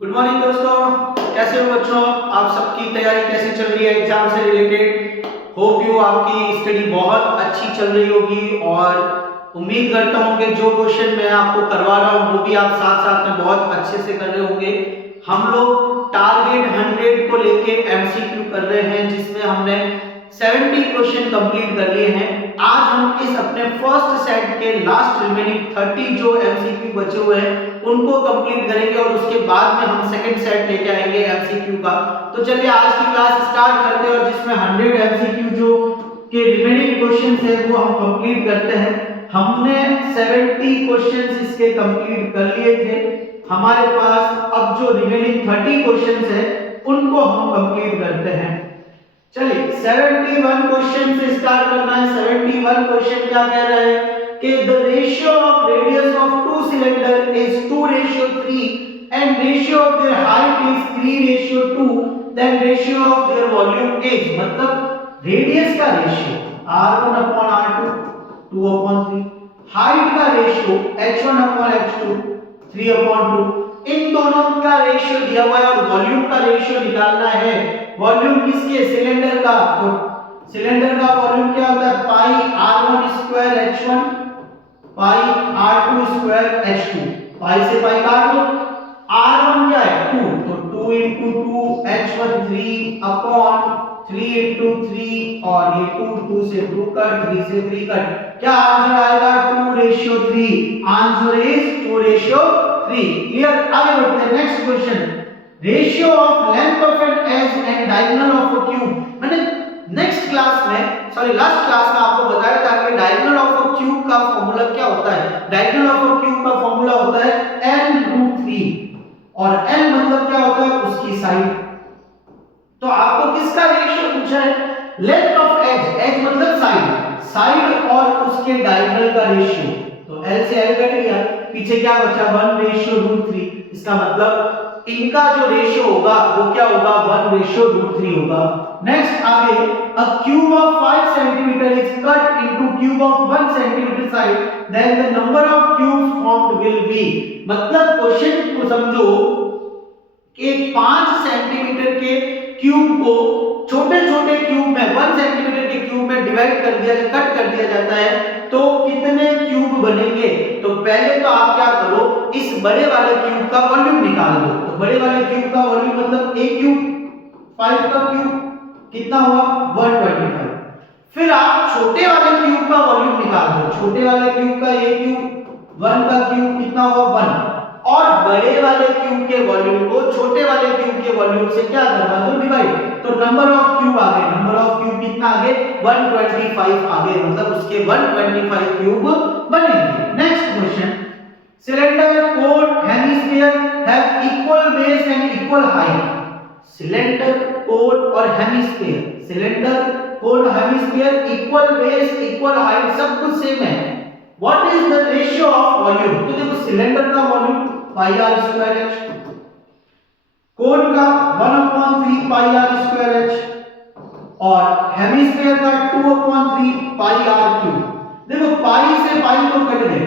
Good morning दोस्तों, कैसे हो बच्चों? आप सबकी तैयारी कैसे चल रही है एग्जाम से रिलेटेड? होप यू आपकी स्टडी बहुत अच्छी चल रही होगी और उम्मीद करता हूँ कि जो क्वेश्चन मैं आपको करवा रहा हूँ वो भी आप साथ साथ में बहुत अच्छे से कर रहे होंगे। हम लोग टारगेट 100 को लेके एमसीक्यू कर रहे हैं जिसमें हमने 70 क्वेश्चन कंप्लीट कर लिए हैं। आज हम इस अपने फर्स्ट सेट के लास्ट रिमेनिंग 30 जो एमसीक्यू बचे हुए हैं उनको कंप्लीट करेंगे और उसके बाद में हम सेकंड सेट लेके आएंगे एमसीक्यू का। तो चलिए आज की क्लास स्टार्ट करते हैं और जिसमें 100 एमसीक्यू जो के रिमेनिंग क्वेश्चंस है वो हम कंप्लीट करते हैं। हमने 70 क्वेश्चंस इसके कंप्लीट कर लिए थे। हमारे पास अब जो रिमेनिंग 30 क्वेश्चंस है उनको हम कंप्लीट करते हैं। चलिए 71 क्वेश्चन से स्टार्ट करना है। 71 क्वेश्चन क्या कह रहा है कि the ratio of radius of two cylinder is 2:3 and ratio of their height is 3:2, then ratio of their volume is, मतलब रेडियस का ratio r1 upon r2 2 upon 3, height का ratio h1 upon h2 3 upon 2, इन दोनों का ratio दिया हुआ है और वॉल्यूम का रेशियो निकालना है। वॉल्यूम किसके? सिलेंडर का। तो सिलेंडर का वॉल्यूम क्या होता है? पाई r1 स्क्वायर h1 पाई r2 स्क्वायर h2। पाई से पाई काट लो। r1 क्या है? 2, तो 2 into 2 h1 3 upon 3 into 3 और ये 2 से 2 कट 3 से 3 कट। क्या आंसर आएगा? 2:3। Answer is 2:3। क्लियर? आगे बढ़ते हैं। Next question, ratio of length of an edge and diagonal of a cube. मैंने नेक्स्ट क्लास में लास्ट क्लास में आपको बताया था कि डायगोनल ऑफ अ क्यूब का फॉर्मूला क्या होता है। डायगोनल ऑफ अ क्यूब का फॉर्मूला होता है l√3 और l मतलब क्या होता है? उसकी साइड। तो आपको किसका रेशियो पूछा है? लेंथ ऑफ एज, एज मतलब साइड, साइड और उसके डायगोनल का रेशियो। तो l से l कट गया, पीछे क्या बचा? 1:√3। इसका मतलब इनका जो रेशियो होगा वो क्या होगा? 1:√3 होगा। नेक्स्ट आगे, a cube of 5 centimeter is cut into cube of 1 centimeter side, then the number of cubes formed will be, मतलब क्वेश्चन को समझो कि 5 सेंटीमीटर के क्यूब को छोटे छोटे क्यूब में 1 सेंटीमीटर के क्यूब में डिवाइड कर दिया, कट कर दिया जाता है तो कितने क्यूब बनेंगे? तो पहले तो आप क्या करो, इस बड़े वाले क्यूब का वॉल्यूम निकाल लो। तो बड़े वाले क्यूब का वॉल्यूम मतलब a क्यूब, 5 का क्यूब कितना हुआ? 125। फिर आप छोटे वाले क्यूब का वॉल्यूम निकाल दो। छोटे वाले क्यूब का a क्यूब, 1 का क्यूब कितना हुआ? 1, और बड़े वाले क्यूब के वॉल्यूम को छोटे वाले क्यूब के वॉल्यूम से क्या करवा दो? डिवाइड। तो नंबर ऑफ क्यूब आ गए। नंबर ऑफ क्यूब कितना आ गए? 125 आ गए, मतलब उसके 125 क्यूब बनेंगे। Next question, cylinder cone hemisphere have equal base and equal height. Cylinder cone और hemisphere, cylinder cone hemisphere equal base equal height सब कुछ सेम है। What is the ratio of volume? तो देखो सिलेंडर का volume pi r square h, cone का 1/3 pi r square h और hemisphere का 2/3 पाई r क्यूब। देखो पाई से पाई तो कट गए।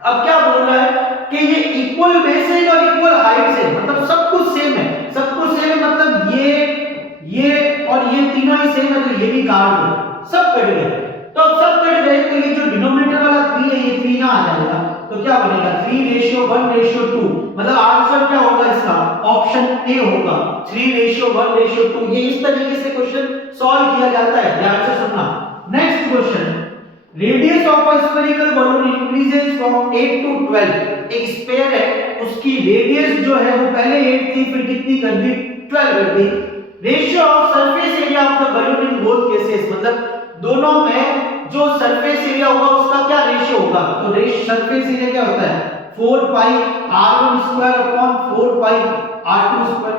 अब क्या बोल रहा है कि ये इक्वल बेस है और इक्वल हाइट से, मतलब सब कुछ सेम है। सब कुछ सेम है मतलब ये और ये तीनों ही सेम है, तो ये भी काट दो, सब कट गए। तो अब सब कट गए तो ये जो डिनोमिनेटर वाला 3 है ये 3 ना आ जाएगा, तो क्या बनेगा? 3:1:2। मतलब आंसर क्या होगा इसका? ऑप्शन ए होगा, 3:1:2। ये इस तरीके से क्वेश्चन सॉल्व किया जाता है, ध्यान से सुनना। Next question, radius of a spherical balloon increases from 8 to 12। एक स्फीयर है, उसकी रेडियस जो है वो पहले 8 थी, फिर कितनी कर दी? 12 कर दी। Ratio of surface area of the balloon in both cases, मतलब दोनों में जो सरफेस एरिया होगा उसका क्या रेशियो होगा? तो सरफेस एरिया क्या होता है? 4 पाई r1 स्क्वायर अपॉन 4 पाई r2 स्क्वायर।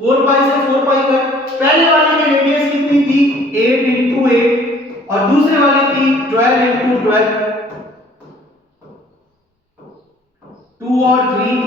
4 पाई से 4 पाई कट। पहले वाले की रेडियस कितनी थी? 8 into 8 और दूसरे वाले की 12 into 12। 2 और 3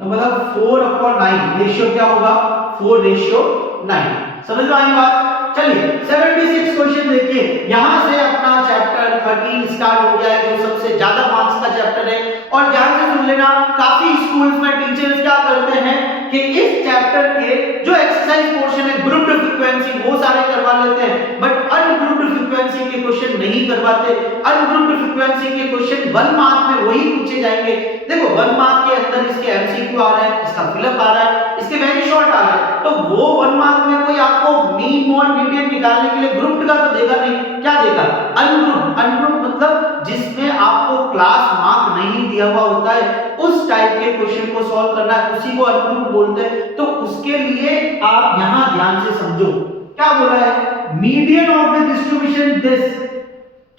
तो मतलब 4/9। रेशियो क्या होगा? 4:9। समझ में आई बात? चलिए 76 क्वेश्चन देखिए। यहां से अपना चैप्टर 13 स्टार्ट हो गया है, जो सबसे ज्यादा मार्क्स का चैप्टर है। और ध्यान से सुन लेना, काफी स्कूल्स में टीचर्स क्या करते हैं कि इस चैप्टर के जो एक्सरसाइज पोर्शन है ग्रुप्ड फ्रीक्वेंसी वो सारे करवा लेते हैं, बट अनग्रुप्ड फ्रीक्वेंसी के क्वेश्चन नहीं करवाते। अनग्रुप्ड फ्रीक्वेंसी के क्वेश्चन 1 मार्क में वही पूछे जाएंगे। देखो 1 मार्क के अंदर इसके एमसीक्यू आ रहा है, इसका फिलअप आ रहा है, इसके वेरी शॉर्ट आ रहा है, तो वो 1 मार्क में कोई आपको मीन मोड मीडियन निकालने के लिए ग्रुप्ड का तो देगा नहीं, क्या देगा? अनग्रुप्ड। अनग्रुप्ड मतलब जिसमें आपको क्लास मार्क नहीं दिया हुआ होता है, उस टाइप के क्वेश्चन को सॉल्व करना है, उसी को अनग्रुप्ड बोलते हैं। तो उसके लिए आप यहां ध्यान से समझो क्या बोला है, median of the distribution this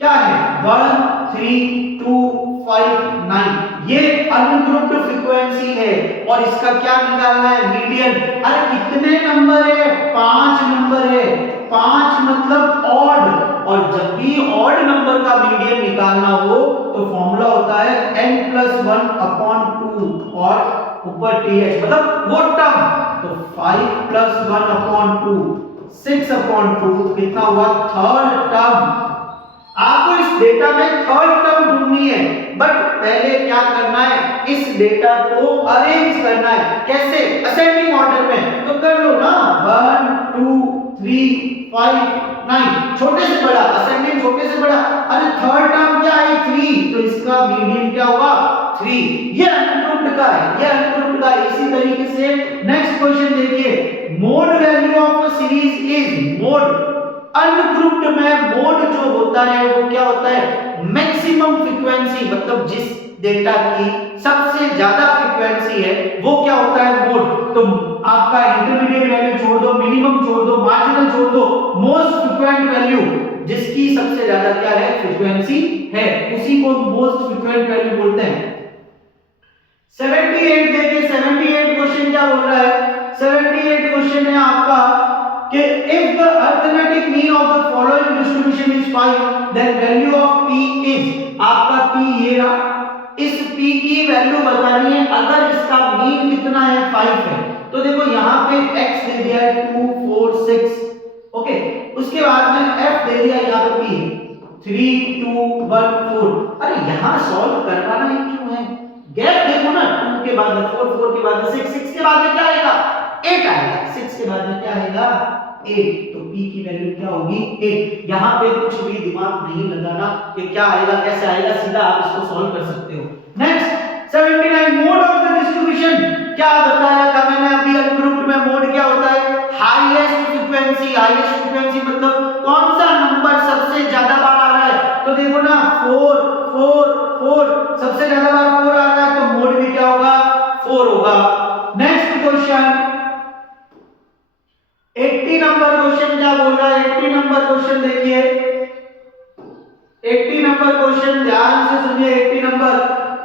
क्या है 1 3 2 5 9, ये अनग्रुप्ड फ्रीक्वेंसी है और इसका क्या निकालना है? मीडियन। अरे कितने नंबर है? 5 नंबर है। 5 मतलब ऑड, और जब भी ऑड नंबर का मीडियन निकालना हो तो फॉर्मूला होता है n+1/2 और ऊपर th मतलब वो टर्म, तो 5+1/2 6/2 कितना हुआ? Third term. आपको इस डेटा में थर्ड टर्म ढूंढनी है, बट पहले क्या करना है? इस डेटा को अरेंज करना है। कैसे? असेंडिंग ऑर्डर में। तो कर लो ना 1 2 3 5 9, छोटे से बड़ा, असेंडिंग छोटे से बड़ा। अरे थर्ड टर्म क्या है? 3, तो इसका मीडियन क्या हुआ? 3। ये अनग्रुप्ड का है, ये अनग्रुप्ड का है। इसी तरीके से नेक्स्ट क्वेश्चन देखिए, mode value of a series is mode. Ungrouped में मोड जो होता है वो क्या होता है? मैक्सिमम फ्रीक्वेंसी, मतलब जिस डेटा की सबसे ज्यादा फ्रीक्वेंसी है वो क्या होता है? मोड। तो आपका इंटरमीडिएट वैल्यू छोड़ दो, मिनिमम छोड़ दो, मार्जिनल छोड़ दो, मोस्ट फ्रीक्वेंट वैल्यू जिसकी सबसे ज्यादा क्या है? फ्रीक्वेंसी है, उसी को मोस्ट फ्रीक्वेंट वैल्यू बोलते हैं। 78 देखिए, 78 क्वेश्चन क्या बोल रहा है? 78 क्वेश्चन है आपका कि if the arithmetic mean of the following distribution is 5, then value of p is, आपका p ये रहा, इस p की वैल्यू बतानी है अगर इसका मीन कितना है? 5 है। तो देखो यहाँ पे x दे दिया है 2 4 6, ओके, उसके बाद में f दे दिया, यहाँ पे p है 3 2 1 4। अरे यहाँ सॉल्व करवाना ही क्यों है? गैप देखो ना, 2 के बाद में 4 4 के बाद में 6 6 के बाद में क्या आएगा? 8 आएगा। 6 के बाद में क्या आएगा? 8। तो p की वैल्यू क्या होगी? 8। यहाँ पे कुछ भी दिमाग नहीं लगाना कि क्या आएगा कैसे आएगा, सीधा आप इसको सॉल्व कर सकते हो। Next 79, mode of the distribution क्या बताया था मैंने अभी? अनग्रुप्ड में मोड क्या होता है? Highest frequency. हाईएस्ट फ्रीक्वेंसी मतलब कौन सा नंबर सबसे ज्यादा बार आ रहा है? तो देखो ना 4 4 4, सबसे ज्यादा बार 4 आ रहा है, तो मोड भी क्या होगा? 4 होगा। नेक्स्ट क्वेश्चन 80 नंबर क्वेश्चन क्या बोल रहा है? 80 नंबर क्वेश्चन देखिए, 80 नंबर क्वेश्चन ध्यान से सुनिए। 80 number,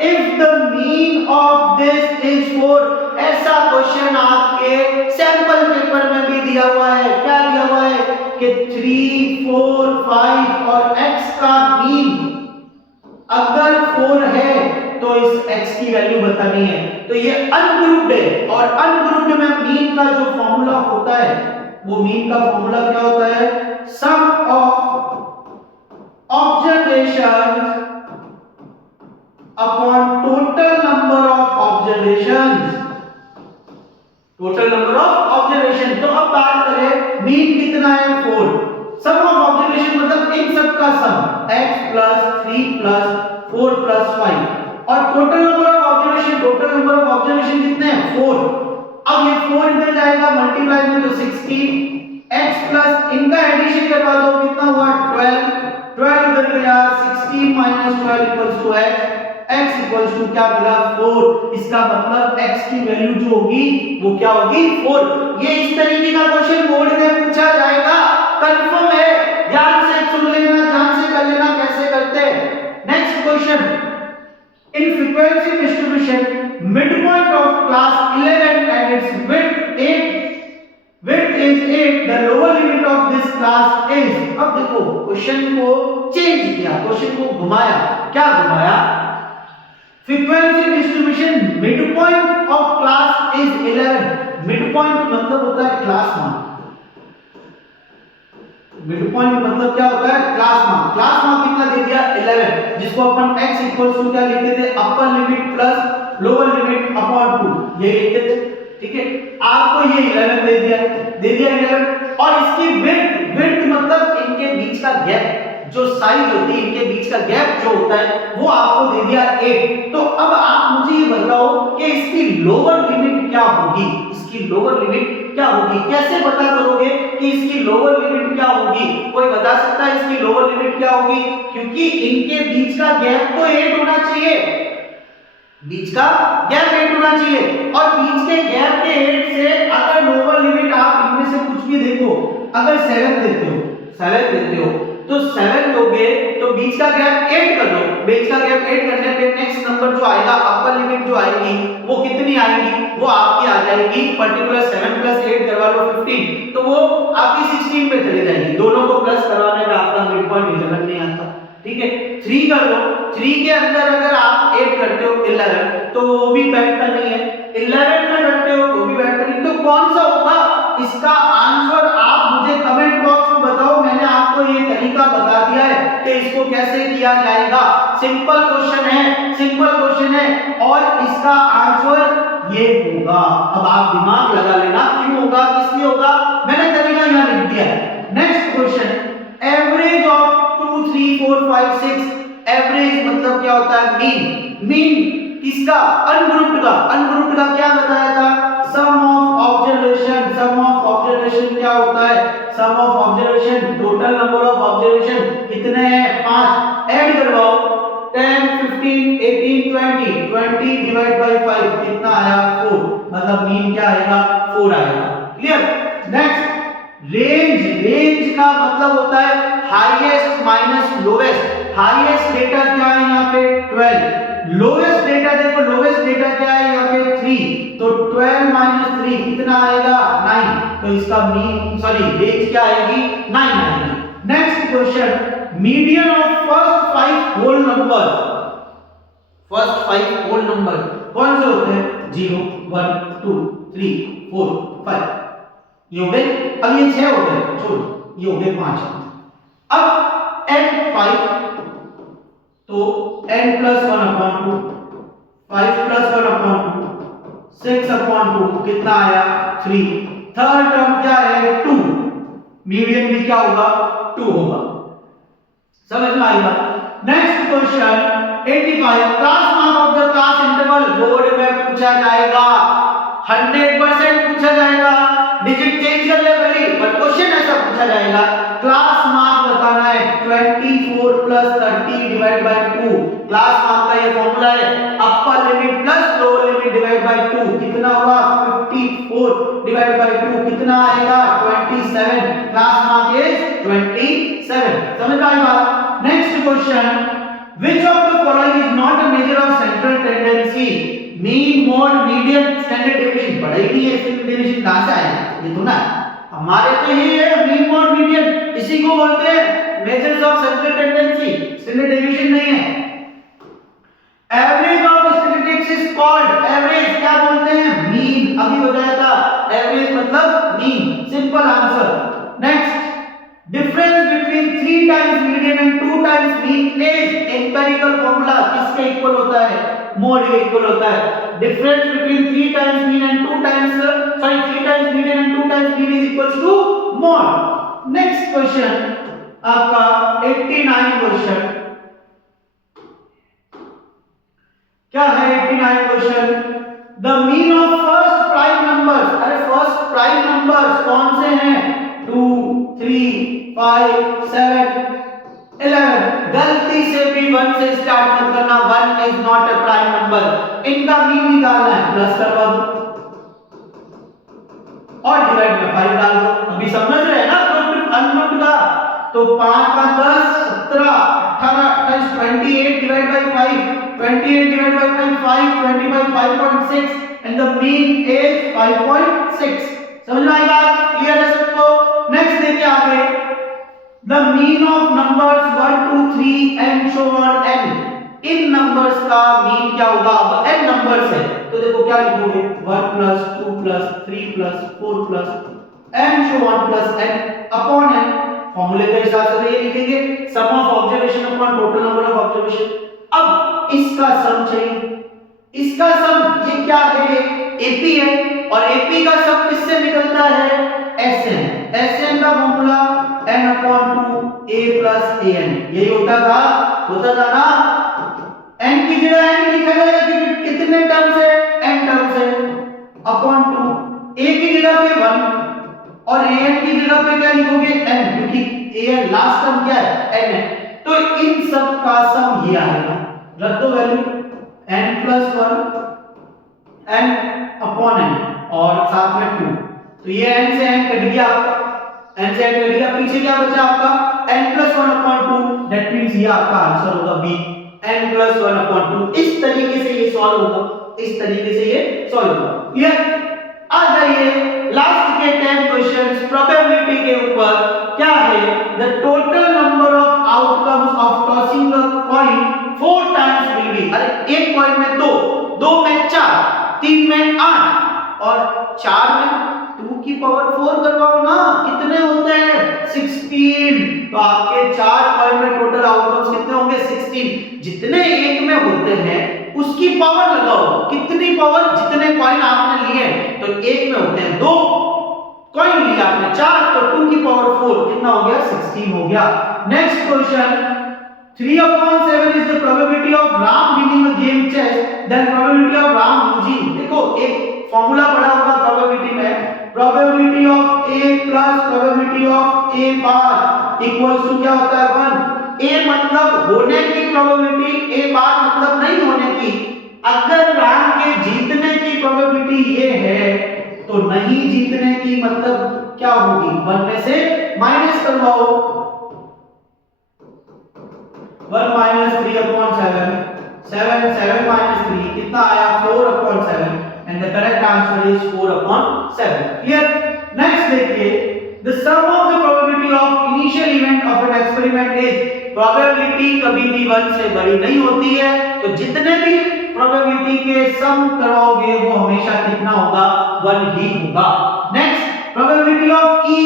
if the mean of this is 4, ऐसा क्वेश्चन आपके सैंपल पेपर में भी दिया हुआ है। क्या दिया हुआ है? कि 3 4 5 और x का मीन अगर 4 है तो इस x की वैल्यू बतानी है। तो ये अनग्रुप्ड है, और अनग्रुप्ड में मीन का जो फॉर्मूला होता है, वो मीन का फॉर्मूला क्या होता है? Sum of observations upon total number of observations. Total number of observation. तो अब बात करें मीन कितना है? 4। सम ऑफ ऑब्जर्वेशन मतलब इन सब का सम, x + 3 + 4 + 5, और total number of observation, total number of observation कितने हैं? 4। अब ये 4 इधर जाएगा मल्टीप्लाई में, तो 16, x प्लस इनका एडिशन करवा दो, कितना हुआ? 12, 12 इधर गया, 16 - 12 = x, x = क्या मिला? 4। इसका मतलब x की वैल्यू जो होगी वो क्या होगी? 4। ये इस तरीके का क्वेश्चन बोर्ड में पूछा जाएगा, कंफर्म है। ध्यान से सुन लेना, ध्यान से कर लेना कैसे करते हैं। Next question, in frequency distribution midpoint of class 11 and its width is 8, the lower limit of this class is। अब देखो क्वेश्चन को चेंज किया, क्वेश्चन को घुमाया। क्या घुमाया? Frequency distribution midpoint of class is 11। midpoint मतलब होता है क्लास मान। midpoint मतलब क्या होता है? क्लास मान। क्लास मान कितना दे दिया? 11, जिसको अपन x = क्या लिखते थे? Upper limit plus lower limit upon 2। ये लिख देते, ठीक है। आपको ये 11 दे दिया 11, और इसकी विड्थ मतलब इनके बीच का गैप, जो साइज होती है इनके बीच का गैप जो होता है वो आपको दे दिया 8। तो अब आप मुझे ये बताओ कि इसकी लोअर लिमिट क्या होगी, इसकी लोअर लिमिट क्या होगी, कैसे पता करोगे कि इसकी लोअर लिमिट क्या होगी? कोई बता सकता है इसकी लोअर लिमिट क्या होगी? क्योंकि इनके बीच का गैप तो 8 होना चाहिए, बीच का गैप 8 होना चाहिए, और बीच के गैप के 8 से अगर लोअर लिमिट आप इनमें से कुछ भी देखो, अगर 7 देते हो तो 7 दोगे तो बीच का गैप 8 कर दो, बीच का गैप 8 करने पे नेक्स्ट नंबर जो आएगा, अपर लिमिट जो आएगी वो कितनी आएगी? वो आपकी आ जाएगी पर्टिकुलर 7 + 8 करवा लो 15, तो वो आपकी 16 पे चली जाएगी। दोनों को प्लस करवाने का आपका मिड पॉइंट 11 नहीं आता, ठीक है। 3 कर लो, 3 के अंदर अगर आप 8 करते हो 11 तो वो भी बैठता नहीं है, 11 में करते हो तो भी बैठता नहीं, तो कौन सा होगा इसका आंसर? आप मुझे कमेंट बॉक्स में बताओ। मैंने आपको ये तरीका बता दिया है कि इसको कैसे किया जाएगा, सिंपल क्वेश्चन है और इसका आंसर ये होगा। अब आप दिमाग लगा लेना क्यों होगा, किसलिए होगा, मैंने तरीका यहां लिख दिया है। Next question, average of 2 3 4 5 6, average मतलब क्या होता है? मीन किसका? अनग्रुप्ड का क्या बताया था? सम ऑफ ऑब्जर्वेशन क्या होता है? Sum of observation, total number of observation कितने हैं? 5, ऐड करवाओ 10 15 18 20 डिवाइड बाय 5 कितना आया? 4, मतलब मीन क्या आएगा? 4 आएगा। क्लियर? नेक्स्ट, रेंज का मतलब होता है highest minus lowest. Highest data क्या है यहाँ पे? 12। लोएस्ट डेटा देखो, लोएस्ट डेटा क्या है यहाँ पे? 3, तो 12 - 3 कितना आएगा? 9, तो इसका रेंज क्या आएगी? 9 आएगी। Next question, median of first 5 whole number, first 5 whole number कौन से होते हैं? 0 1 2 3 4 5, ये हो गए। अब ये 6 हो गए, छोड़ो, ये हो गए 5। अब n5, तो n + 1/2, 5 + 1/2, 6/2 कितना आया? 3। थर्ड टर्म क्या है? 2, मीडियन भी क्या होगा? 2 होगा। समझ में आई बात? Next question 85, class mark of the class interval board में पूछा जाएगा, 100% पूछा जाएगा। डिजिट चेंज कर ले भले, पर क्वेश्चन ऐसा पूछा जाएगा। क्लास मार्क बताना है 24 + 30 डिवाइड बाय 2। क्लास मार्क का ये फॉर्मूला है, upper limit plus lower limit divide by 2 कितना हुआ? 54 डिवाइड बाय 2 कितना आएगा? 27। Class mark is 27। समझ में आई बात? Next question, which of the following is not a measure of central tendency? Mean, mode, median, standard deviation पढ़ा ही नहीं है, स्टैंडर्ड डेविएशन कहां से आया? ये तो ना हमारे तो ये है मीन, मोड, मीडियन, इसी को बोलते हैं measures of central tendency, standard deviation नहीं है। Average of statistics is called, average क्या बोलते हैं? मीन, अभी बताया था, एवरेज मतलब mean, simple answer. Next, difference between 3 times median and 2 times mean is empirical formula, किसके इक्वल होता है? मोड के इक्वल होता है। Difference between 3 times mean and 3 times median and 2 times mean is equals to mode. Next question आपका 89 question क्या है? 89 question, the mean of first prime numbers, अरे फर्स्ट प्राइम नंबर्स कौन से हैं? 2 3 5 7 11। गलती से भी 1 से स्टार्ट मत करना, 1 is not a prime number. इनका मीन निकालना है, प्लस करवा दो और डिवाइड में 5 डाल दो। अभी समझ रहे हैं ना ग्रुप अनग्रुप का? तो 5 5 10 17 18 28 28 divide by 5, 28 divide by 5 25 5.6 and the mean is 5.6। समझ में आई बात? क्लियर है सबको? नेक्स्ट देखिए आगे, the mean of numbers 1 2 3 and so on n, in numbers का मीन क्या होगा? अब n नंबर्स है तो देखो क्या लिखोगे? 1 + 2 + 3 + 4 + and so on n upon n। फॉर्मूले के हिसाब से ये लिखेंगे, sum of observation upon total number of observation. अब इसका सम चाहिए, इसका सम ये क्या है? एपी है और एपी का सब किससे निकलता है एसएन। एसएन का formula n upon 2 a plus an यही होता था ना। n की जगह n लिखा जाएगा क्योंकि कितने टर्म्स है n टर्म्स है अपॉन 2 a की जगह पे 1 और an की जगह पे क्या लिखोगे n क्योंकि an लास्ट टर्म क्या है n है। तो इन सब का सम ये आएगा, रख दो value n plus 1 n upon n और साथ में 2, तो ये n से n कट गया आपका, n से n कट गया, पीछे क्या बचा आपका n plus 1 upon 2, that means ये आपका आंसर होगा बी n प्लस 1 अपॉन 2। इस तरीके से ये सॉल्व होगा, इस तरीके से ये सॉल्व होगा। क्लियर? आ जाइए लास्ट के 10 क्वेश्चंस प्रोबेबिलिटी के ऊपर। क्या है the total number of outcomes of tossing a coin 4 times will be. अरे एक कॉइन में 2 में 4, 3 में 8 और 4 में 2 की पावर 4 करवाओ ना, कितने होते हैं 16। तो आपके 4 कॉइन में टोटल आउटकम्स कितने होंगे 16। जितने एक में होते हैं उसकी पावर लगाओ, कितनी पावर, जितने कॉइन आपने लिए तो एक में होते हैं 2 कॉइन लिया आपने 4 तो 2 की पावर 4 कितना हो गया 16 हो गया। Next question 3/7 is the probability of Ram winning a game chess, then probability of Ram losing। देखो एक फॉर्मूला पढ़ा होगा प्रोबेबिलिटी में, probability of a plus probability of a bar equals to क्या होता है 1। a मतलब होने की प्रोबेबिलिटी, a बार मतलब नहीं होने की। अगर राम के जीतने की प्रोबेबिलिटी ये है तो नहीं जीतने की मतलब क्या होगी 1 में से माइनस करवाओ, 1 minus 3/7, 7 minus 3 कितना आया 4/7 and the correct answer is 4/7। Clear? Next देखिए the sum of the probability of initial event of an experiment is। Probability कभी भी 1 से बड़ी नहीं होती है, तो जितने भी प्रोबेबिलिटी के सम कराओगे वो हमेशा कितना होगा 1 ही होगा। Next probability of e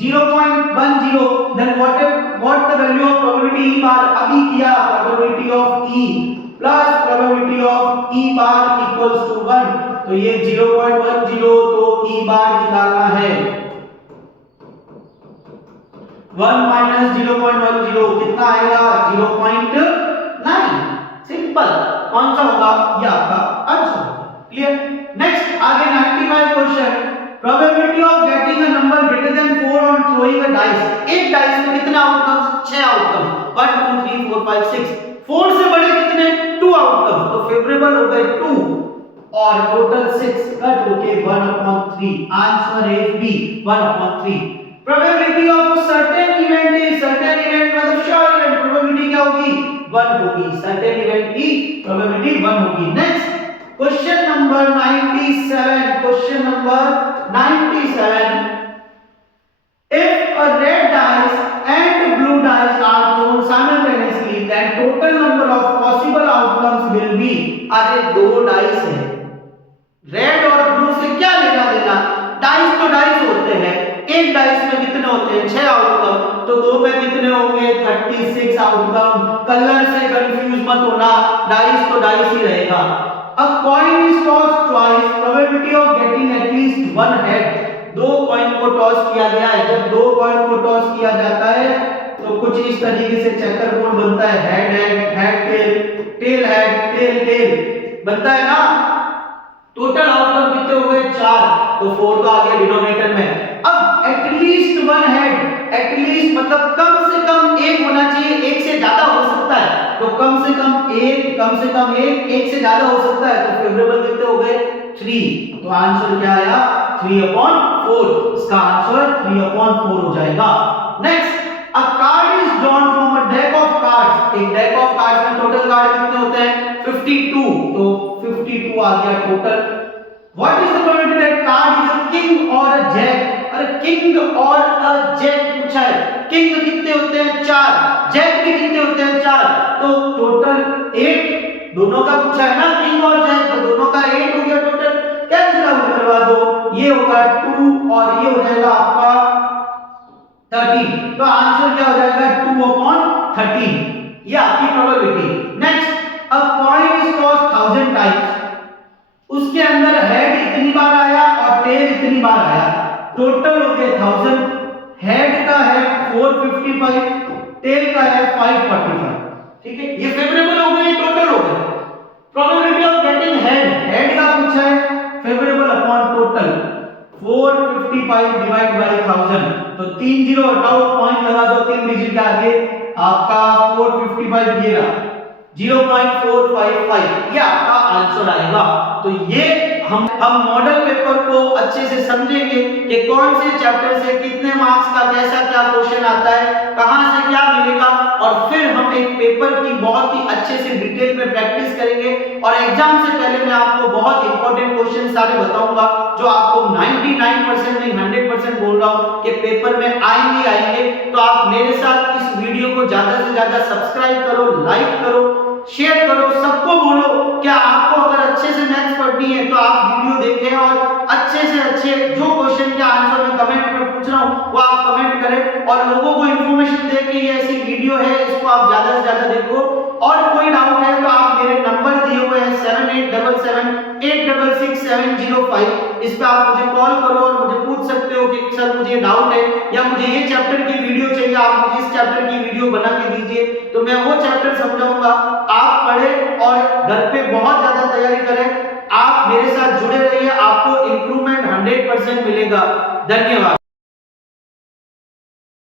0.10 then what the value of probability e bar अभी किया probability of e plus probability of e bar equals to 1, तो ये 0.10 तो e bar निकालना है 1 minus 0.10 कितना आएगा 0.9। सिंपल, कौन सा होगा ये आपका आंसर होगा। क्लियर? नेक्स्ट आगे 95 question probability of getting a number greater than 4 on throwing a dice. एक डाइस में कितने आउटकम्स 6 आउटकम्स 1 2 3 4 5 6, 4 से बड़े कितने 2 आउटकम्स, तो फेवरेबल हो गए 2 और टोटल 6 कट होके 1/3। Answer is B 1/3। Probability of certain event is, certain event मतलब श्योर इवेंट, प्रोबेबिलिटी क्या होगी 1 होगी, सर्टेन इवेंट की प्रोबेबिलिटी 1 होगी। Next question number 97, question number 97 if a red dice and blue dice are thrown simultaneously then total number of possible outcomes will be। अरे दो dice है, red और blue से क्या लेना देना, डाइस तो डाइस होते हैं, एक डाइस में कितने होते हैं 6 आउटकम, तो दो में कितने होंगे 36 आउटकम। कलर से कंफ्यूज मत होना, डाइस तो डाइस ही रहेगा। A coin is tossed twice, probability of getting at least one head। दो कॉइन को टॉस किया गया है, जब दो कॉइन को टॉस किया जाता है तो कुछ इस तरीके से चेकर बोर्ड बनता है, head head tail tail head tail tail बनता है ना। टोटल आउटकम कितने हो गए 4, तो 4 तो आ गया डिनोमिनेटर में। अब एटलीस्ट वन हेड, एटलीस्ट मतलब कम से कम एक होना चाहिए, एक से ज्यादा हो सकता है तो कम से कम एक, कम से कम एक से ज्यादा हो सकता है तो फेवरेबल कितने हो गए 3, तो आंसर क्या आया 3/4। इसका आंसर 3/4 हो जाएगा। Next a card is drawn from a deck of cards. एक डेक ऑफ कार्ड्स में टोटल कार्ड कितने होते हैं 52, तो 52 आ गया total. What is the probability that card is a king और अ जैक। अरे किंग और अ जैक पूछा है, किंग कितने होते हैं 4, जैक भी कितने होते हैं 4, तो टोटल 8। दोनों का पूछा है ना किंग और जैक, तो दोनों का 8 हो गया टोटल। कैंसिल आउट करवा दो, ये होगा 2 और ये हो जाएगा आपका 13, तो आंसर क्या हो जाएगा 2/13, ये आपकी probability. Next a coin is tossed 1000 times, उसके अंदर हेड इतनी बार आया और टेल इतनी बार आया, टोटल हो गए 1000। हेड का है 455, टेल का है 545। ठीक है, ये फेवरेबल हो गए, टोटल हो गए। प्रोबेबिलिटी ऑफ गेटिंग हेड का पूछा है, favourable upon total 455 divide by 1000, तो 3 जीरो हटाओ, पॉइंट लगा दो 3 डिजिट के आगे, आपका 455 ये रहा 0.455, ये आपका आंसर आएगा। तो ये हम मॉडल पेपर को अच्छे से समझेंगे कि कौन से चैप्टर से कितने मार्क्स का कैसा क्या क्वेश्चन आता है, कहां से क्या मिलेगा, और फिर हम एक पेपर की बहुत ही अच्छे से डिटेल में प्रैक्टिस करेंगे। और एग्जाम से पहले मैं आपको बहुत इंपॉर्टेंट क्वेश्चन सारे बताऊंगा जो आपको 99% नहीं 100% बोल रहा हूं कि पेपर में आएंगे। तो आप मेरे साथ इस वीडियो को ज्यादा से ज्यादा सब्सक्राइब करो, लाइक करो, शेयर करो, सबको बोलो। क्या आपको अगर अच्छे से मैथ्स पढ़नी है तो आप वीडियो देखें और अच्छे से अच्छे जो क्वेश्चन के आंसर मैं कमेंट में पूछ रहा हूं वो आप कमेंट करें, और लोगों को इंफॉर्मेशन दे कि ये ऐसी वीडियो है, इसको आप ज्यादा से ज्यादा देखो। और कोई डाउट है तो आप मेरे नंबर दिए हुए हैं 7877866705, इस पे आप मुझे कॉल करो और मुझे पूछ सकते हो कि सर मुझे डाउट है या मुझे ये चैप्टर की वीडियो चाहिए, आप मुझे इस चैप्टर की वीडियो बना के दीजिए, तो मैं वो चैप्टर समझाऊंगा। आप पढ़ें और घर पे बहुत ज्यादा तैयारी करें। आप मेरे साथ जुड़े रहिए, आपको इंप्रूवमेंट 100% मिलेगा। धन्यवाद।